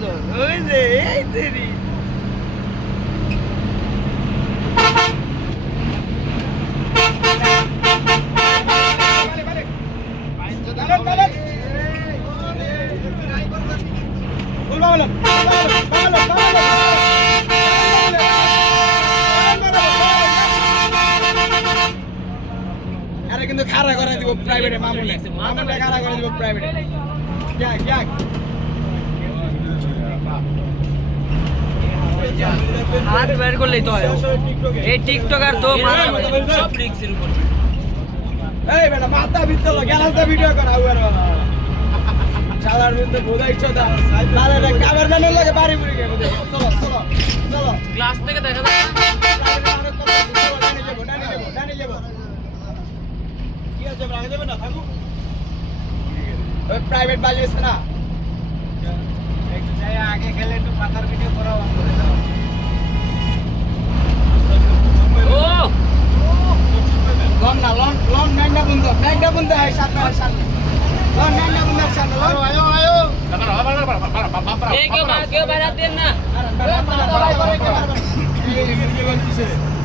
বিনোদন ওই যে এই তেরি আরে কিন্তু খাড়া করে দিব প্রাইভেটে মামুলে খাড়া করে দিব প্রাইভেটে হাত বের করলেই তো হয় এই টিকটকার তো সব রিক্সের উপর এই বেটা মাথা ভিতরে গ্যালাসটা ভিডিও করা হুয়ার বাবা চালার মধ্যে বোঝাই চোদা তাহলে ক্যামেরাম্যানের লাগে বাড়ি পুরি গেছে চলো চলো চলো ক্লাস থেকে দেখা যায় ডানে যাব কি আছে রাখা যাবে না থাকু ওই প্রাইভেট বাজিয়েছে না একটু যাই আগে খেলে একটু মাথার ভিডিও করা বন্ধ করে দাও ও লন না লন লন নাইনা বন্ধ হয় সামনে সামনে লন নাইনা বন্ধ সামনে লন আয়ো আয়ো কেউ বাড়াতেন না এই